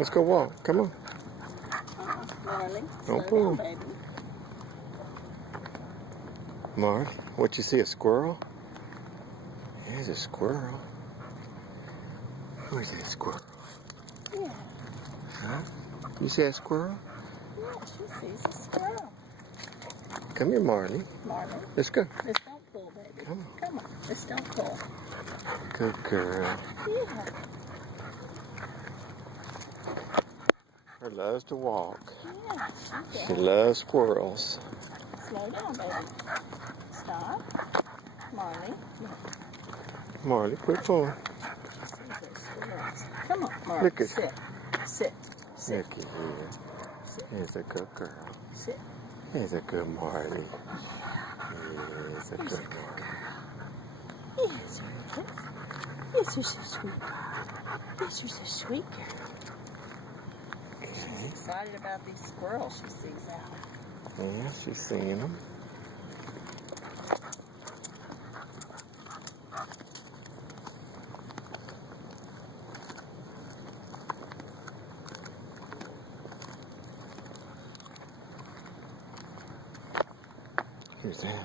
Let's go walk. Come on. Marley, Don't slow pull. down, baby. Marley, what you see? A squirrel? There's a squirrel. Where's that squirrel? Yeah. Huh? You see that squirrel? Yeah, she sees a squirrel. Come here, Marley. Marley, Let's go. let's don't pull, baby. Come on. Come on, let's don't pull. Good girl. Yeah. Her loves to walk. Yeah, she She does. loves squirrels. Slow down, baby. Stop. Marley, look. Marley, quit pulling. See those squirrels. Come on, Marley. Look at- Sit. Sit. Sit. Look at here. Here's a good girl. Sit. Here's a good Marley. Here's a good Marley. Yes, this is a sweet girl. This is a sweet girl. She's excited about these squirrels she sees out. Yeah, she's seeing them. Who's that?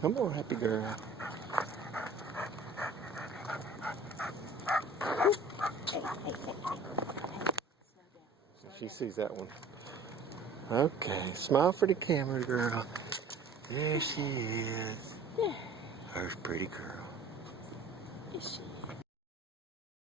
Come on, happy girl. Hey, hey, hey, hey. Slow down. She sees that one. Okay, smile for the camera, girl. There she is. Yeah. There's a pretty girl. Yes, she